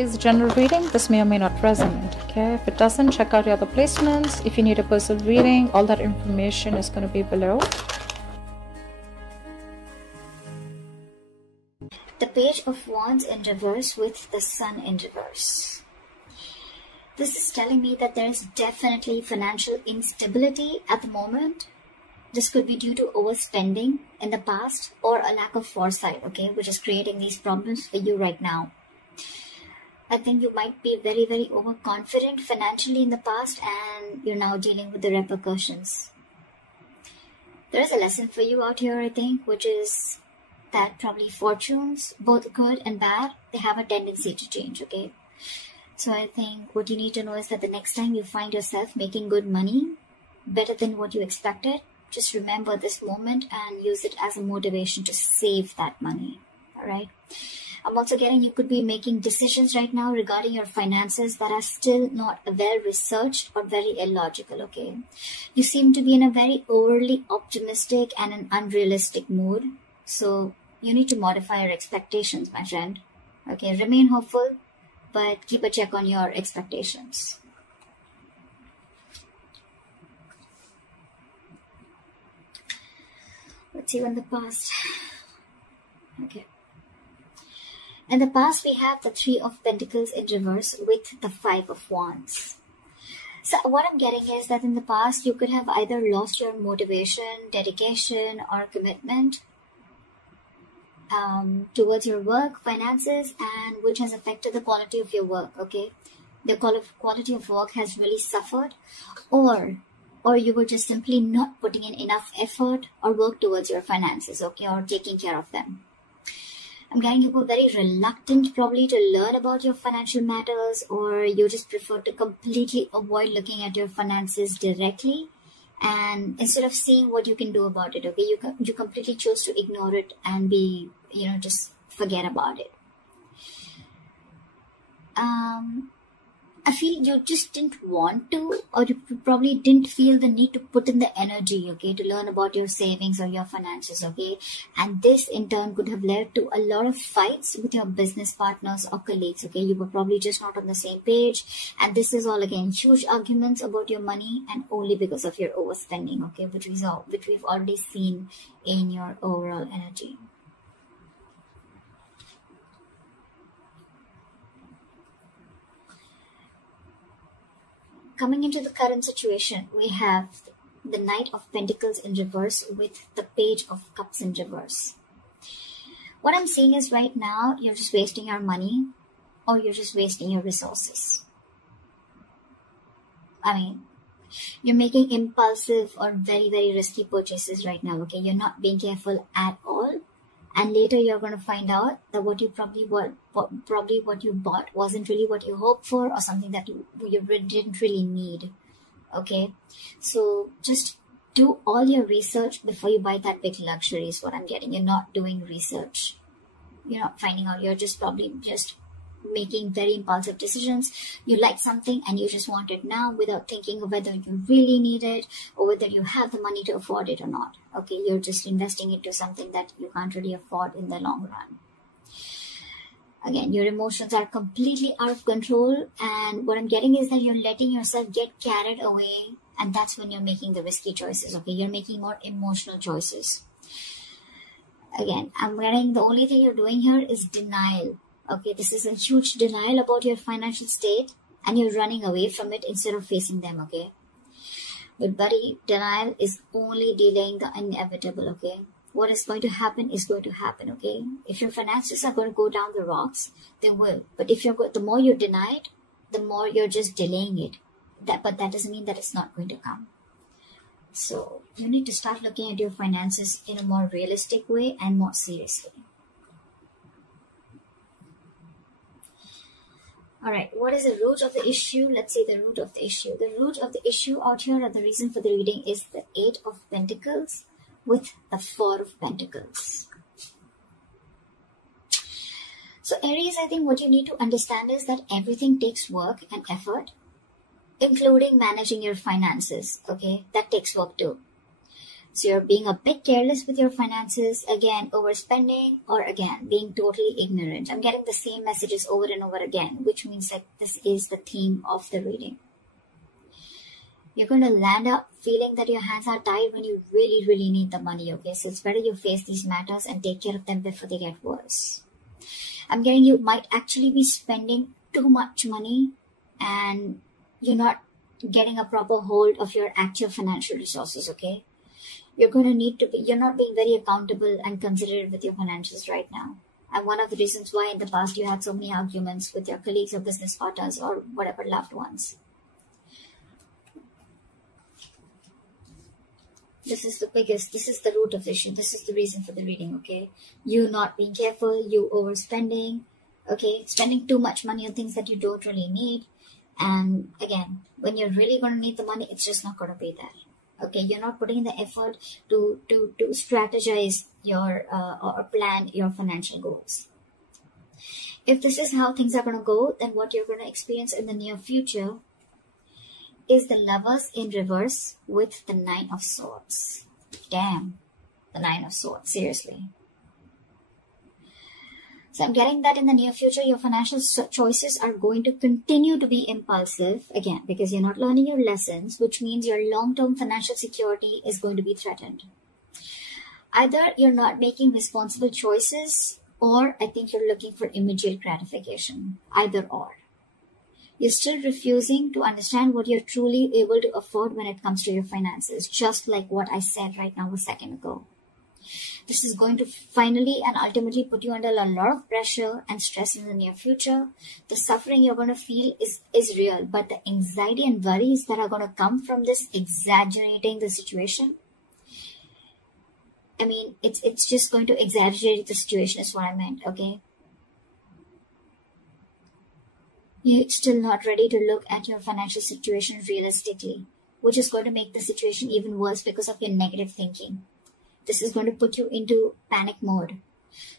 it is a general reading, this may or may not resonate. Okay, if it doesn't, check out your other placements. If you need a personal reading, all that information is going to be below. The Page of Wands in reverse with the Sun in reverse. This is telling me that there is definitely financial instability at the moment. This could be due to overspending in the past or a lack of foresight, okay, which is creating these problems for you right now. I think you might be very, very overconfident financially in the past and you're now dealing with the repercussions. There is a lesson for you out here, I think, which is that probably fortunes, both good and bad, they have a tendency to change, okay? So I think what you need to know is that the next time you find yourself making good money, better than what you expected, just remember this moment and use it as a motivation to save that money, all right? I'm also getting you could be making decisions right now regarding your finances that are still not well researched or very illogical, okay? You seem to be in a very overly optimistic and an unrealistic mood. So you need to modify your expectations, my friend, okay? Remain hopeful, but keep a check on your expectations. Let's see in the past. Okay. In the past, we have the Three of Pentacles in reverse with the Five of Wands. So what I'm getting is that in the past, you could have either lost your motivation, dedication, or commitment towards your work, finances, and which has affected the quality of your work, okay? The quality of work has really suffered, or you were just simply not putting in enough effort or work towards your finances, okay, or taking care of them. I'm getting you were very reluctant probably to learn about your financial matters, or you just prefer to completely avoid looking at your finances directly, and instead of seeing what you can do about it, okay, you completely chose to ignore it and be, just forget about it. I feel you just didn't want to, or you probably didn't feel the need to put in the energy, okay, to learn about your savings or your finances, okay? And this in turn could have led to a lot of fights with your business partners or colleagues, okay? You were probably just not on the same page. And this is all, again, huge arguments about your money and only because of your overspending, okay? Which we've already seen in your overall energy. Coming into the current situation, we have the Knight of Pentacles in reverse with the Page of Cups in reverse. What I'm seeing is right now, you're just wasting your money or you're just wasting your resources. I mean, you're making impulsive or very, very risky purchases right now, okay? You're not being careful at all. And later you're going to find out that what you probably bought wasn't really what you hoped for, or something that you didn't really need. Okay, so just do all your research before you buy that big luxury is what I'm getting. You're not doing research. You're not finding out. You're just probably just making very impulsive decisions. You like something and you just want it now without thinking of whether you really need it or whether you have the money to afford it or not. Okay, you're just investing into something that you can't really afford in the long run. Again, your emotions are completely out of control, and what I'm getting is that you're letting yourself get carried away, and that's when you're making the risky choices. Okay, you're making more emotional choices. Again, I'm getting the only thing you're doing here is denial. Okay, this is a huge denial about your financial state and you're running away from it instead of facing them, okay? But buddy, denial is only delaying the inevitable, okay? What is going to happen is going to happen, okay? If your finances are going to go down the rocks, they will. But if the more you deny it, the more you're just delaying it. But that doesn't mean that it's not going to come. So you need to start looking at your finances in a more realistic way and more seriously. All right, what is the root of the issue? Let's see the root of the issue. The root of the issue out here, or the reason for the reading, is the Eight of Pentacles with the Four of Pentacles. So Aries, I think what you need to understand is that everything takes work and effort, including managing your finances, okay? That takes work too. So you're being a bit careless with your finances, again, overspending, or again, being totally ignorant. I'm getting the same messages over and over again, which means like this is the theme of the reading. You're going to land up feeling that your hands are tied when you really, really need the money, okay? So it's better you face these matters and take care of them before they get worse. I'm getting you might actually be spending too much money and you're not getting a proper hold of your actual financial resources, okay? You're going to need to be, you're not being very accountable and considerate with your finances right now. And one of the reasons why in the past you had so many arguments with your colleagues or business partners or whatever loved ones. This is the biggest, this is the root of the issue. This is the reason for the reading, okay? You not being careful, you overspending, okay? Spending too much money on things that you don't really need. And again, when you're really going to need the money, it's just not going to be there. Okay, you're not putting in the effort to strategize your or plan your financial goals. If this is how things are going to go, then what you're going to experience in the near future is the Lovers in reverse with the Nine of Swords. Damn, the Nine of Swords, seriously. So I'm getting that in the near future, your financial choices are going to continue to be impulsive, again, because you're not learning your lessons, which means your long-term financial security is going to be threatened. Either you're not making responsible choices, or I think you're looking for immediate gratification. Either or. You're still refusing to understand what you're truly able to afford when it comes to your finances, just like what I said right now a second ago. This is going to finally and ultimately put you under a lot of pressure and stress in the near future. The suffering you're going to feel is real, but the anxiety and worries that are going to come from this exaggerating the situation, I mean, it's just going to exaggerate the situation is what I meant, okay? You're still not ready to look at your financial situation realistically, which is going to make the situation even worse because of your negative thinking. This is going to put you into panic mode.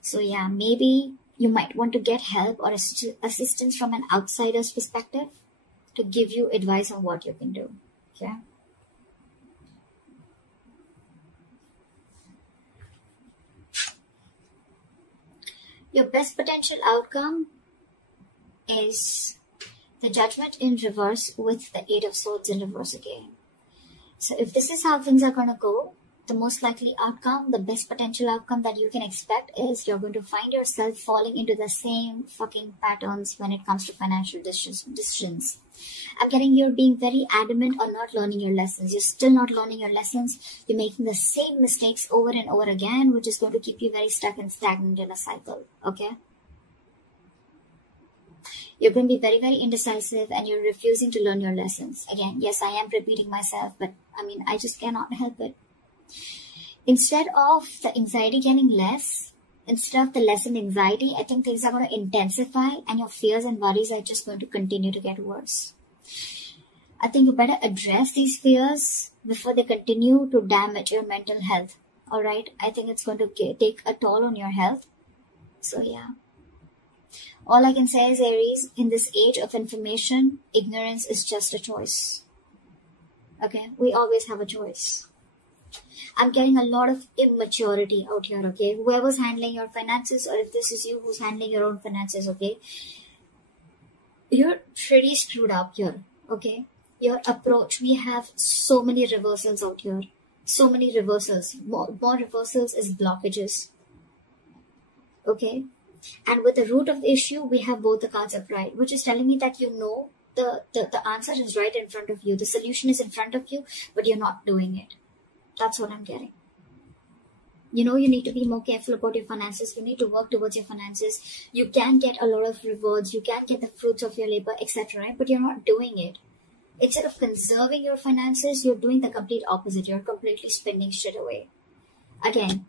So yeah, maybe you might want to get help or assistance from an outsider's perspective to give you advice on what you can do. Okay? Your best potential outcome is the Judgment in reverse with the Eight of Swords in reverse again. So if this is how things are going to go, the most likely outcome, the best potential outcome that you can expect is you're going to find yourself falling into the same fucking patterns when it comes to financial decisions. I'm getting you're being very adamant on not learning your lessons. You're still not learning your lessons. You're making the same mistakes over and over again, which is going to keep you very stuck and stagnant in a cycle. Okay? You're going to be very, very indecisive and you're refusing to learn your lessons. Again, yes, I am repeating myself, but I mean, I just cannot help it. Instead of the anxiety getting less, instead of the lessened anxiety, I think things are going to intensify and your fears and worries are just going to continue to get worse. I think you better address these fears before they continue to damage your mental health. Alright? I think it's going to take a toll on your health. So yeah. All I can say is, Aries, in this age of information, ignorance is just a choice. Okay? We always have a choice. I'm getting a lot of immaturity out here, okay? Whoever's handling your finances, or if this is you who's handling your own finances, okay? You're pretty screwed up here, okay? Your approach, we have so many reversals out here. So many reversals. More reversals is blockages. Okay? And with the root of the issue, we have both the cards upright, which is telling me that you know the answer is right in front of you. The solution is in front of you, but you're not doing it. That's what I'm getting. You know, you need to be more careful about your finances. You need to work towards your finances. You can get a lot of rewards. You can get the fruits of your labor, etc. Right? But you're not doing it. Instead of conserving your finances, you're doing the complete opposite. You're completely spending shit away. Again,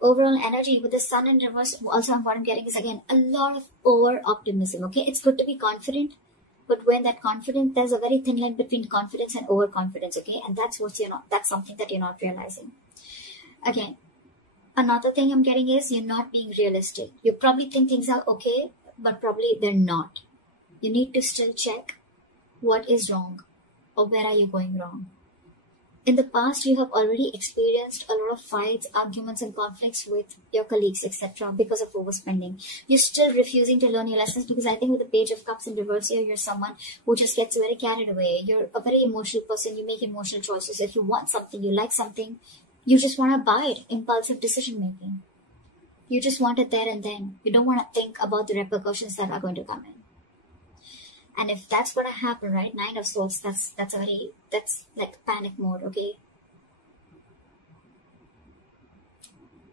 overall energy with the Sun in reverse, also what I'm getting is, again, a lot of over-optimism. Okay, it's good to be confident. But when that confidence, there's a very thin line between confidence and overconfidence, okay? And that's that's something that you're not realizing. Again, another thing I'm getting is you're not being realistic. You probably think things are okay, but probably they're not. You need to still check what is wrong or where are you going wrong. In the past, you have already experienced a lot of fights, arguments, and conflicts with your colleagues, etc. because of overspending. You're still refusing to learn your lessons because I think with the Page of Cups in reverse here, you're someone who just gets very carried away. You're a very emotional person. You make emotional choices. If you want something, you like something, you just want to buy it. Impulsive decision making. You just want it there and then. You don't want to think about the repercussions that are going to come in. And if that's going to happen, right, Nine of Swords, that's like panic mode, okay?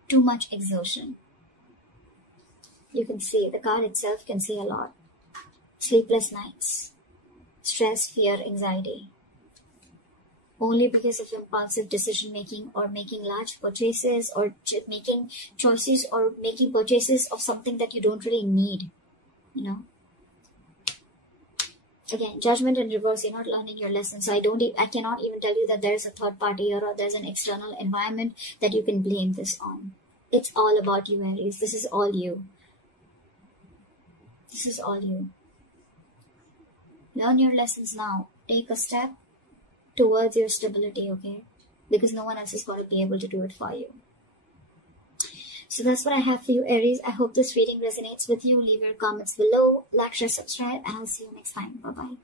Too much exertion. You can see, the card itself can say a lot. Sleepless nights. Stress, fear, anxiety. Only because of impulsive decision making or making large purchases or making choices or making purchases of something that you don't really need, you know? Again, Judgment in reverse, you're not learning your lessons. So I cannot even tell you that there's a third party here or there's an external environment that you can blame this on. It's all about you, Aries. This is all you. This is all you. Learn your lessons now. Take a step towards your stability, okay? Because no one else is going to be able to do it for you. So that's what I have for you, Aries. I hope this reading resonates with you. Leave your comments below, like, share, subscribe, and I'll see you next time. Bye-bye.